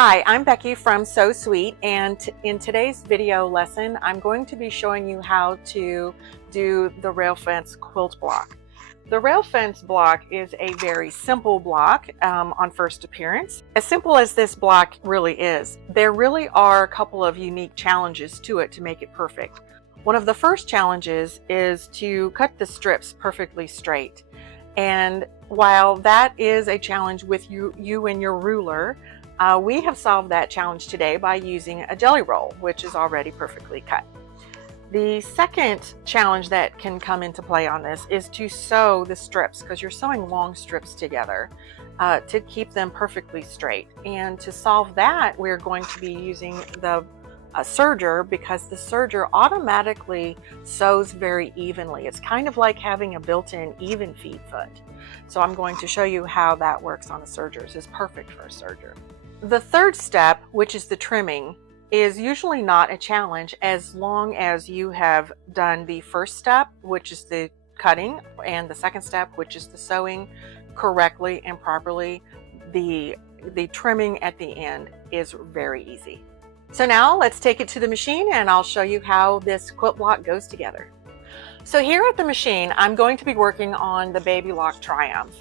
Hi, I'm Becky from So Sweet, and in today's video lesson, I'm going to be showing you how to do the rail fence quilt block. The rail fence block is a very simple block on first appearance. As simple as this block really is, there really are a couple of unique challenges to it to make it perfect. One of the first challenges is to cut the strips perfectly straight. And while that is a challenge with you and your ruler, we have solved that challenge today by using a jelly roll, which is already perfectly cut. The second challenge that can come into play on this is to sew the strips, because you're sewing long strips together to keep them perfectly straight. And to solve that, we're going to be using the serger, because the serger automatically sews very evenly. It's kind of like having a built-in even feed foot. So I'm going to show you how that works on a serger. This is perfect for a serger. The third step, which is the trimming, is usually not a challenge as long as you have done the first step, which is the cutting, and the second step, which is the sewing, correctly and properly. The trimming at the end is very easy. So now let's take it to the machine and I'll show you how this quilt block goes together. So here at the machine, I'm going to be working on the Baby Lock Triumph.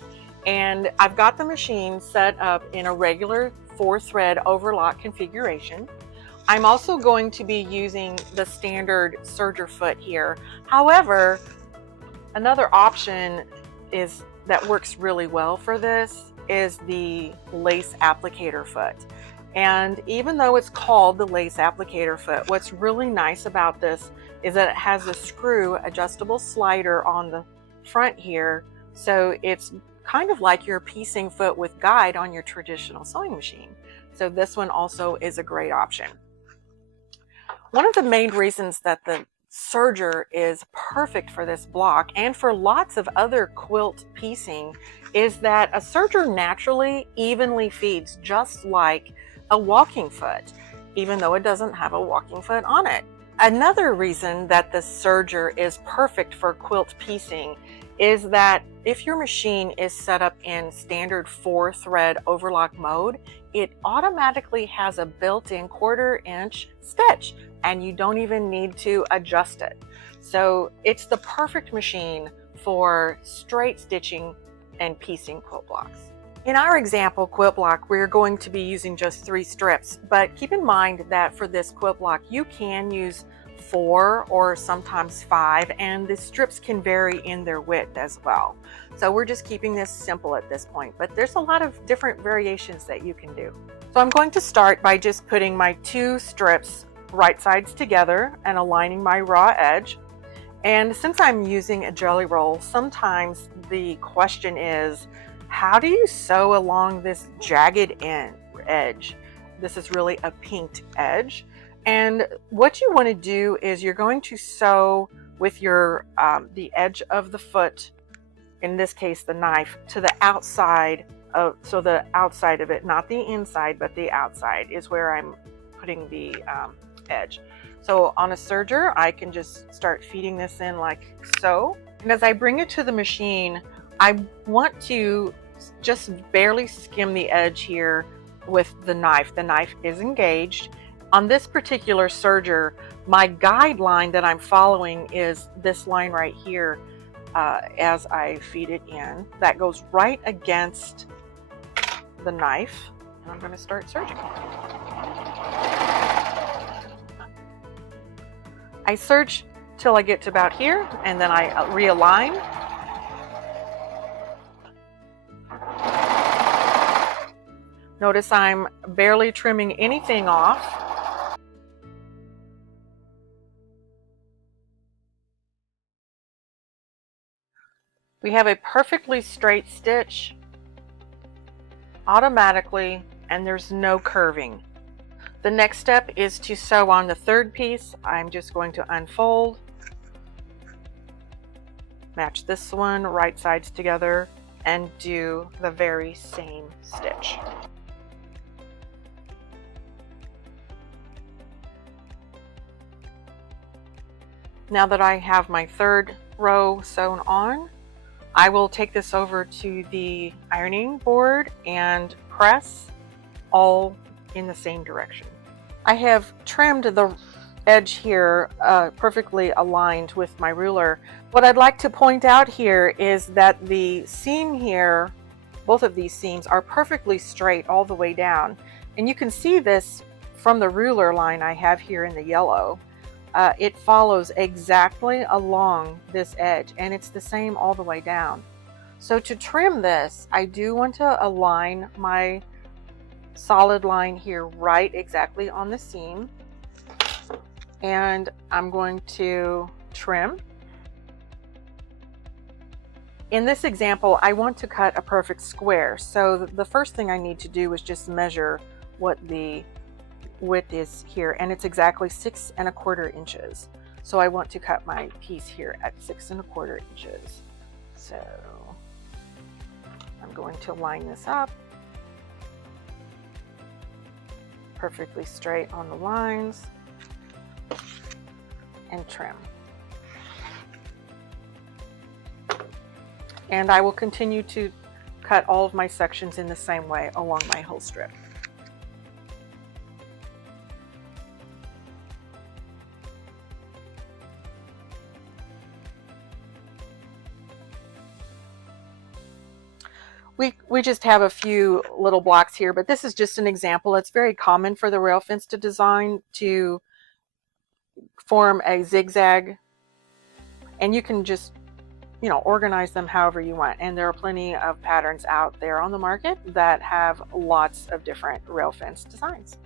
And I've got the machine set up in a regular 4-thread overlock configuration. I'm also going to be using the standard serger foot here. However, another option that works really well for this is the lace applicator foot. And even though it's called the lace applicator foot, what's really nice about this is that it has a screw adjustable slider on the front here, so it's kind of like your piecing foot with guide on your traditional sewing machine. So this one also is a great option. One of the main reasons that the serger is perfect for this block and for lots of other quilt piecing is that a serger naturally evenly feeds just like a walking foot, even though it doesn't have a walking foot on it. Another reason that the serger is perfect for quilt piecing is that if your machine is set up in standard 4-thread overlock mode, it automatically has a built-in 1/4 inch stitch, and you don't even need to adjust it. So it's the perfect machine for straight stitching and piecing quilt blocks. In our example quilt block, we're going to be using just 3 strips, but keep in mind that for this quilt block, you can use 4 or sometimes 5, and the strips can vary in their width as well. So we're just keeping this simple at this point, but there's a lot of different variations that you can do. So I'm going to start by just putting my 2 strips right sides together and aligning my raw edge. And since I'm using a jelly roll, sometimes the question is, how do you sew along this jagged edge? This is really a pinked edge. And what you want to do is you're going to sew with your the edge of the foot, in this case the knife, to the outside of, so the outside of it, not the inside, but the outside is where I'm putting the edge. So on a serger, I can just start feeding this in like so. And as I bring it to the machine, I want to just barely skim the edge here with the knife. The knife is engaged. On this particular serger, my guideline that I'm following is this line right here as I feed it in. That goes right against the knife, and I'm going to start serging. I serge till I get to about here, and then I realign. Notice I'm barely trimming anything off. We have a perfectly straight stitch automatically, and there's no curving. The next step is to sew on the 3rd piece. I'm just going to unfold, match this one right sides together, and do the very same stitch. Now that I have my 3rd row sewn on, I will take this over to the ironing board and press all in the same direction. I have trimmed the edge here perfectly aligned with my ruler. What I'd like to point out here is that the seam here, both of these seams, are perfectly straight all the way down. And you can see this from the ruler line I have here in the yellow. It follows exactly along this edge, and it's the same all the way down. So to trim this, I do want to align my solid line here right exactly on the seam. And I'm going to trim. In this example, I want to cut a perfect square. So the first thing I need to do is just measure what the width is here, and it's exactly 6 1/4 inches. So I want to cut my piece here at 6 1/4 inches. So I'm going to line this up perfectly straight on the lines and trim. And I will continue to cut all of my sections in the same way along my whole strip. We just have a few little blocks here, but this is just an example. It's very common for the rail fence to design to form a zigzag, and you can just, you know, organize them however you want. And there are plenty of patterns out there on the market that have lots of different rail fence designs.